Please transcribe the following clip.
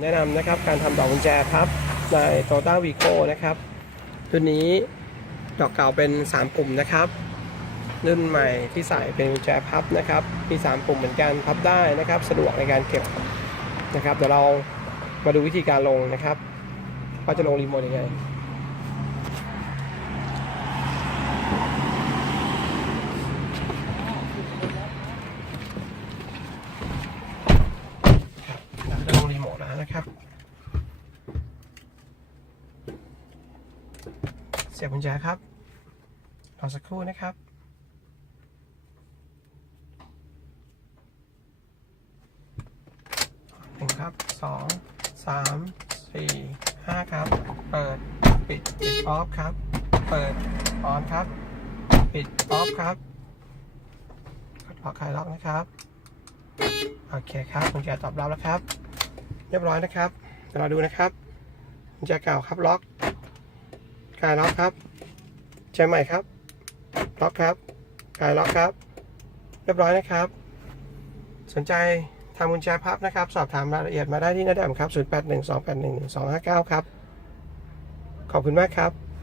แนะนำนะครับการทำดอกกุญแจพับใน Toyota Vigo นะครับตัวนี้ดอกเก่าเป็น3ปุ่มนะครับรุ่นใหม่ที่ใส่เป็นกุญแจพับนะครับมี3ปุ่มเหมือนกันพับได้นะครับสะดวกในการเก็บนะครับเดี๋ยวเรามาดูวิธีการลงนะครับว่าจะลงรีโมทยังไงจะลงรีโมทแล้วนะครับเสียบกุญแจครับรอสักครู่นะครับ1ครับ2 3 4 5ครับเปิดปิดออฟครับเปิดออนครับปิดออฟครับกดล็อกคลายล็อกนะครับโอเคครับกุญแจตอบรับแล้วครับเรียบร้อยนะครับเดี๋ยวเราดูนะครับกุญแจเก่าครับล็อกคลายล็อกครับกุญแจใหม่ครับล็อกครับคลายล็อกครับเรียบร้อยนะครับสนใจทำกุญแจพับนะครับสอบถามรายละเอียดมาได้ที่หน้าแดมครับ0812811259ครับขอบคุณมากครับ